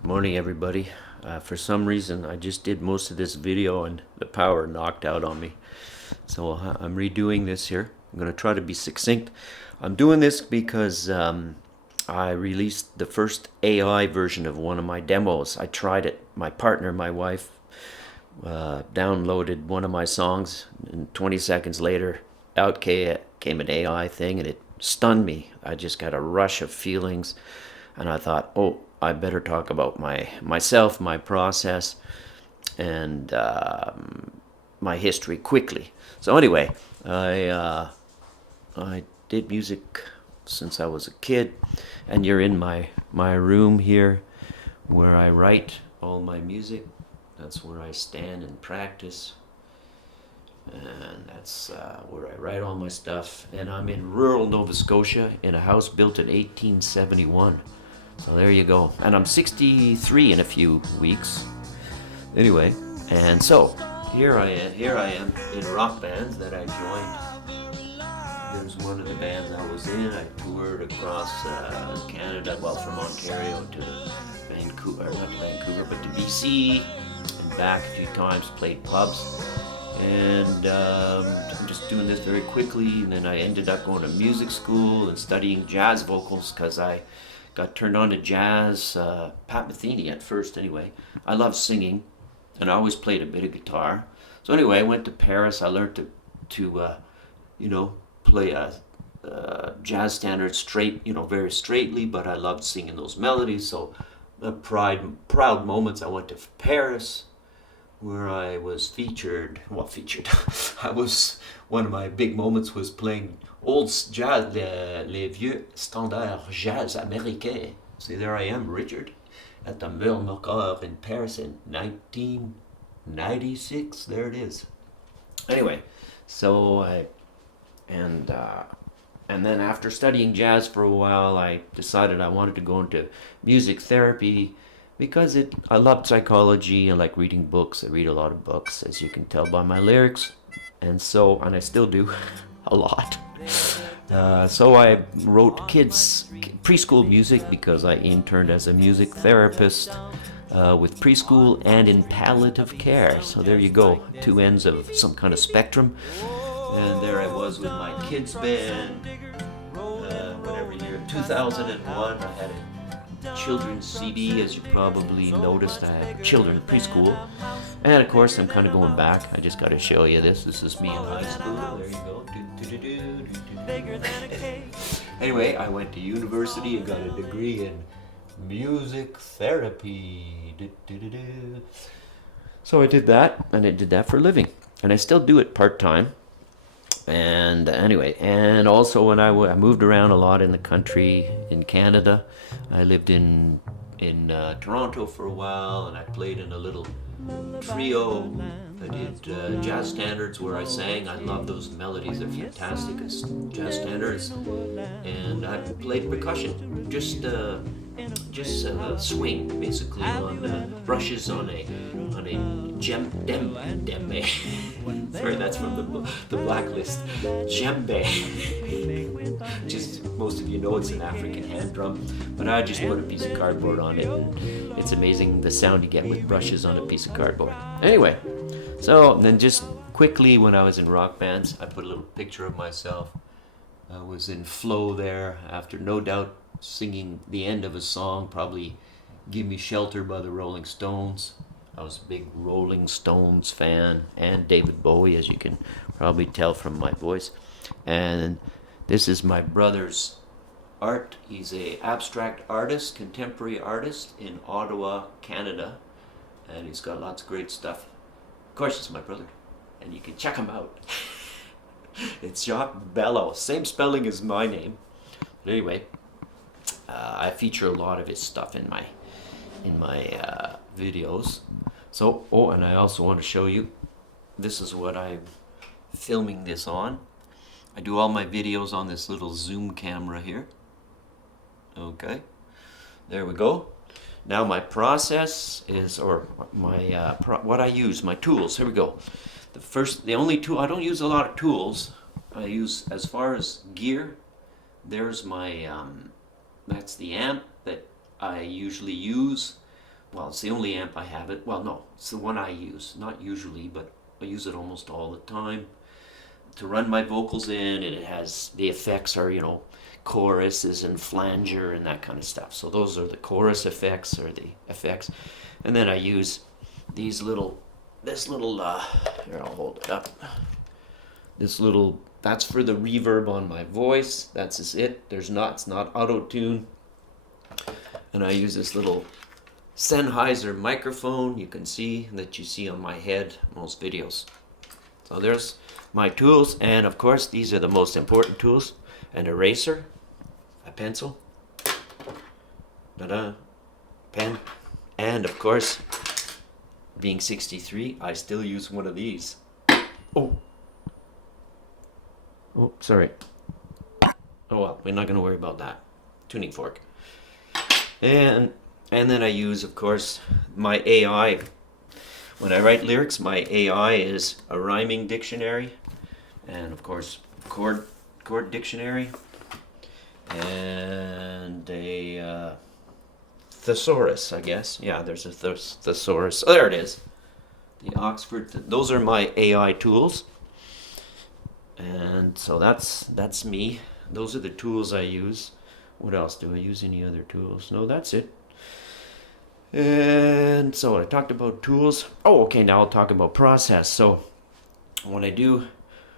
Good morning, everybody. For some reason, I just did most of this video and the power knocked out on me. So I'm redoing this here. I'm going to try to be succinct. I'm doing this because I released the first AI version of one of my demos. I tried it. My partner, my wife, downloaded one of my songs, and 20 seconds later, out came an AI thing, and it stunned me. I just got a rush of feelings, and I thought, oh, I better talk about myself, my process, and my history quickly. So anyway, I did music since I was a kid, and you're in my room here, where I write all my music. That's where I stand and practice, and that's where I write all my stuff. And I'm in rural Nova Scotia in a house built in 1871. So there you go. And I'm 63 in a few weeks. Anyway, and so here I am in rock bands that I joined. There's one of the bands I was in. I toured across Canada, well, from Ontario to Vancouver, not to Vancouver, but to BC, and back a few times, played pubs. And I'm just doing this very quickly, and then I ended up going to music school and studying jazz vocals because I got turned on to jazz, Pat Metheny at first anyway. I love singing, and I always played a bit of guitar. So anyway, I went to Paris. I learned to play jazz standards straight, very straightly, but I loved singing those melodies. So the proud moments, I went to Paris, where I was featured. One of my big moments was playing old jazz, les vieux standards jazz américains. See, there I am, Richard, at the Murmureur in Paris in 1996. There it is. Anyway, so and then after studying jazz for a while, I decided I wanted to go into music therapy because I loved psychology. I like reading books. I read a lot of books, as you can tell by my lyrics, and I still do a lot. So I wrote kids preschool music because I interned as a music therapist with preschool and in palliative care. So there you go, two ends of some kind of spectrum. And there I was with my kids band. Whatever year, 2001, I had a children's CD, as you probably noticed. I had children preschool, and of course I'm kind of going back. I just got to show you this. This is me in high school. There you go. Anyway, I went to university and got a degree in music therapy. So I did that, and I did that for a living, and I still do it part-time. And anyway, and also when I moved around a lot in the country, in Canada. I lived in Toronto for a while, and I played in a little trio. I did jazz standards where I sang. I love those melodies. They're fantastic as jazz standards. And I played percussion, just swing, basically, on brushes on a djembe. Sorry, that's from the Blacklist. Djembe. Just, most of you know it's an African hand drum, but I just put a piece of cardboard on it, and it's amazing the sound you get with brushes on a piece of cardboard. Anyway, so then just quickly, when I was in rock bands, I put a little picture of myself. I was in flow there after, no doubt, singing the end of a song, probably Give Me Shelter by the Rolling Stones. I was a big Rolling Stones fan, and David Bowie, as you can probably tell from my voice. And this is my brother's art. He's an abstract artist, contemporary artist in Ottawa, Canada, and he's got lots of great stuff. Of course, it's my brother, and you can check him out. It's Jacques Bello, same spelling as my name. But anyway, I feature a lot of his stuff in my videos. So, and I also want to show you, this is what I'm filming this on. I do all my videos on this little zoom camera here. Okay, there we go. Now my process is, or my what I use, my tools. Here we go. The only tool, I don't use a lot of tools. I use, as far as gear, there's my that's the amp that I usually use. Well, it's the only amp I have it. Well, no, it's the one I use. Not usually, but I use it almost all the time to run my vocals in, and it has the effects are, choruses and flanger and that kind of stuff. So those are the chorus effects or the effects. And then I use this little, here, I'll hold it up. That's for the reverb on my voice. That's just it. It's not auto-tune. And I use this little Sennheiser microphone that you see on my head most videos. So there's my tools, and of course these are the most important tools: an eraser, a pencil, pen, and of course, being 63, I still use one of these. Oh, sorry. Oh well, we're not going to worry about that. Tuning fork. And then I use, of course, my AI. When I write lyrics, my AI is a rhyming dictionary, and of course, chord dictionary, and a thesaurus, I guess. Yeah, there's a thesaurus. Oh, there it is. The Oxford. Those are my AI tools, and so that's me. Those are the tools I use. What else? Do I use any other tools? No, that's it. And so I talked about tools. Oh, okay, now I'll talk about process. So when I do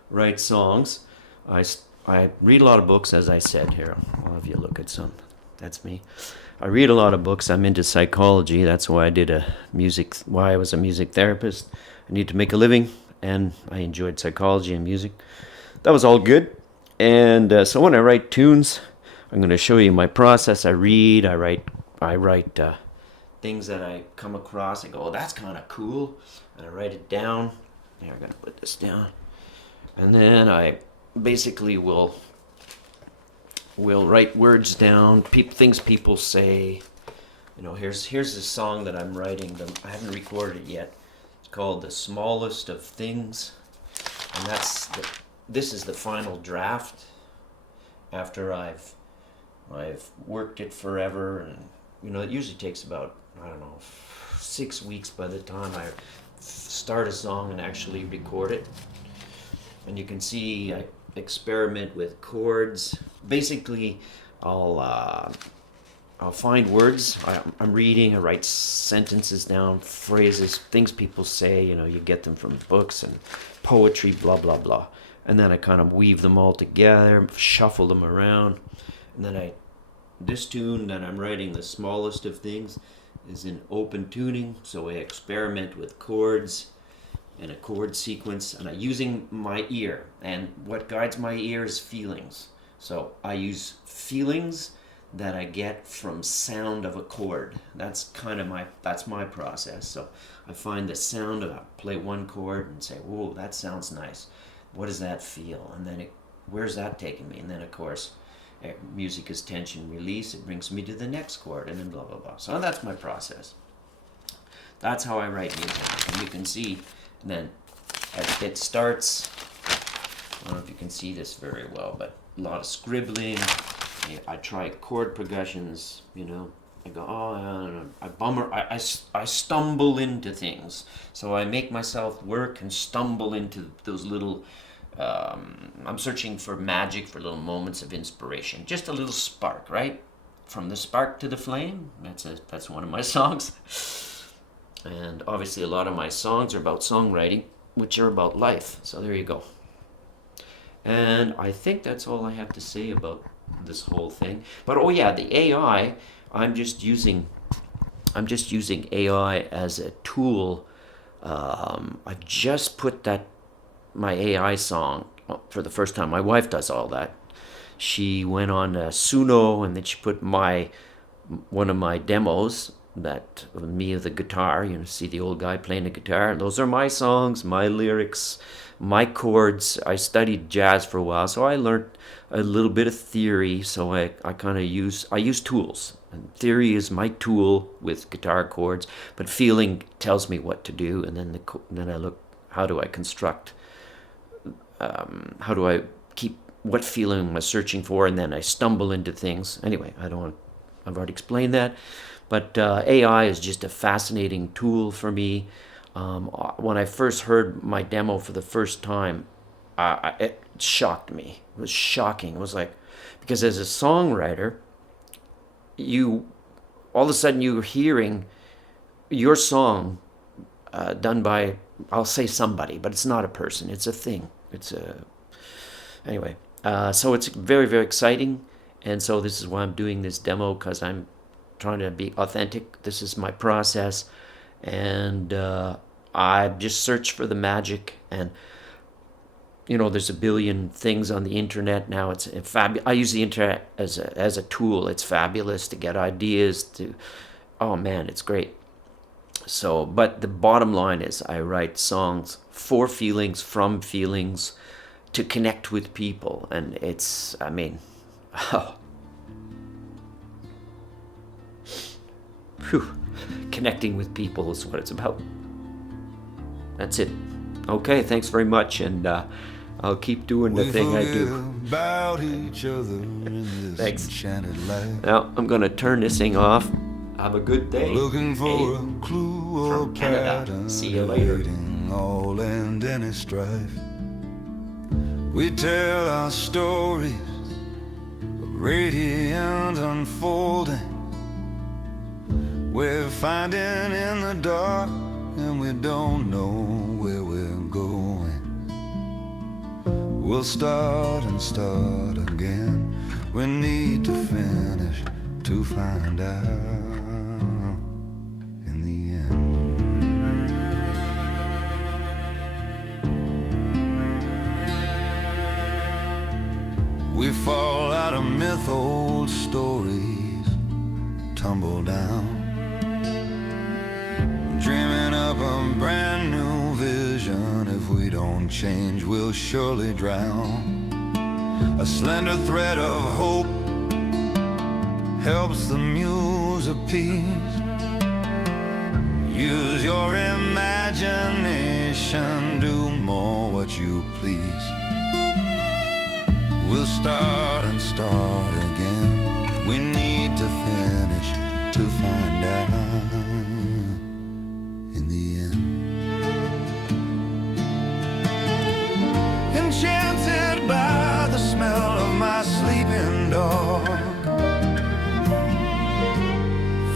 write songs, I read a lot of books, as I said. Here, I'll have you look at some. That's me. I read a lot of books. I'm into psychology. That's why I was a music therapist. I need to make a living, and I enjoyed psychology and music. That was all good. And so when I write tunes, I'm going to show you my process. I write things that I come across. I go, oh, that's kind of cool, and I write it down. Here, I'm going to put this down. And then I basically will write words down, things people say. Here's a song that I'm writing. I haven't recorded it yet. It's called "The Smallest of Things," and this is the final draft. After I've worked it forever, and it usually takes about, I don't know, 6 weeks by the time I start a song and actually record it. And you can see I experiment with chords. Basically, I'll find words. I'm reading. I write sentences down, phrases, things people say. You get them from books and poetry, blah blah blah. And then I kind of weave them all together, shuffle them around, and then this tune that I'm writing, "The Smallest of Things," is in open tuning. So I experiment with chords in a chord sequence, and I'm using my ear. And what guides my ear is feelings. So I use feelings that I get from sound of a chord. That's my process. So I find the sound I play one chord and say, "Whoa, that sounds nice. What does that feel?" And then where's that taking me? And then of course, music is tension release. It brings me to the next chord, and then blah blah blah. So that's my process. That's how I write music. And you can see then it starts. I don't know if you can see this very well, but a lot of scribbling. I try chord progressions. I go, I stumble into things. So I make myself work and stumble into those little. I'm searching for magic, for little moments of inspiration. Just a little spark, right? From the spark to the flame. That's one of my songs. And obviously a lot of my songs are about songwriting, which are about life. So there you go. And I think that's all I have to say about this whole thing. But oh yeah, the AI, I'm just using AI as a tool. I've just put my AI song for the first time. My wife does all that. She went on Suno, and then she put one of my demos that of me of the guitar. See the old guy playing the guitar. Those are my songs, my lyrics, my chords. I studied jazz for a while, so I learned a little bit of theory. So I kind of use tools. And theory is my tool with guitar chords, but feeling tells me what to do, and then I look, how do I construct? How do I keep, what feeling am I searching for? And then I stumble into things. Anyway, I've already explained that. But AI is just a fascinating tool for me. When I first heard my demo for the first time, it shocked me. It was shocking. It was like, because as a songwriter, you all of a sudden you're hearing your song done by, I'll say somebody, but it's not a person. It's a thing. Anyway. So it's very, very exciting. And so this is why I'm doing this demo, because I'm trying to be authentic. This is my process. And I just search for the magic. And, there's a billion things on the internet now. It's I use the internet as a tool. It's fabulous to get ideas. Oh man, it's great. So, but the bottom line is I write songs for feelings, from feelings, to connect with people. And it's, connecting with people is what it's about. That's it. Okay, thanks very much, and I'll keep doing the thing I do. About each other in this enchanted life. Now, I'm gonna turn this thing off. Have a good day. Looking for a clue from Canada. See you later. All and any strife. We tell our stories, radiant unfolding. We're finding in the dark, and we don't know where we're going. We'll start and start again. We need to finish to find out in the end. We fall out of myth, old stories tumble down, dreaming up a brand new vision. If we don't change, we'll surely drown. A slender thread of hope helps the muse appease. Use your imagination, do more what you please. We'll start and start again. We need to finish to find out in the end. Enchanted by the smell of my sleeping dog,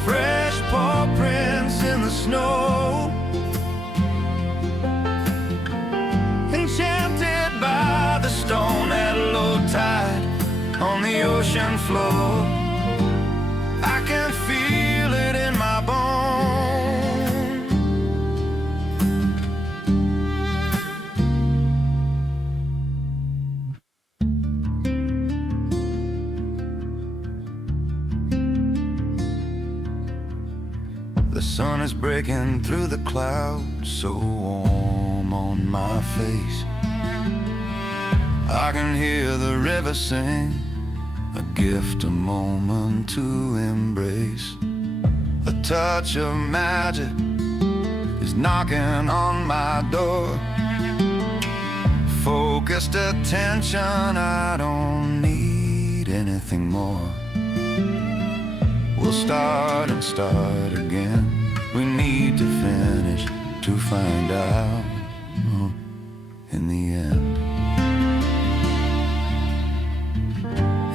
fresh paw prints in the snow. Enchanted by the stone at low tide on the ocean floor. I can feel it in my bones. The sun is breaking through the clouds, so warm on my face. I can hear the river sing, a gift, a moment to embrace. A touch of magic is knocking on my door. Focused attention, I don't need anything more. We'll start and start again. We need to finish to find out in the end.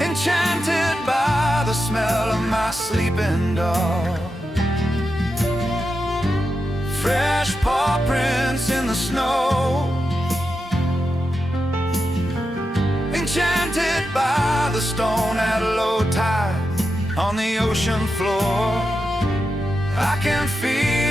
Enchanted by the smell of my sleeping dog, fresh paw prints in the snow. Enchanted by the stone at low tide on the ocean floor. I can feel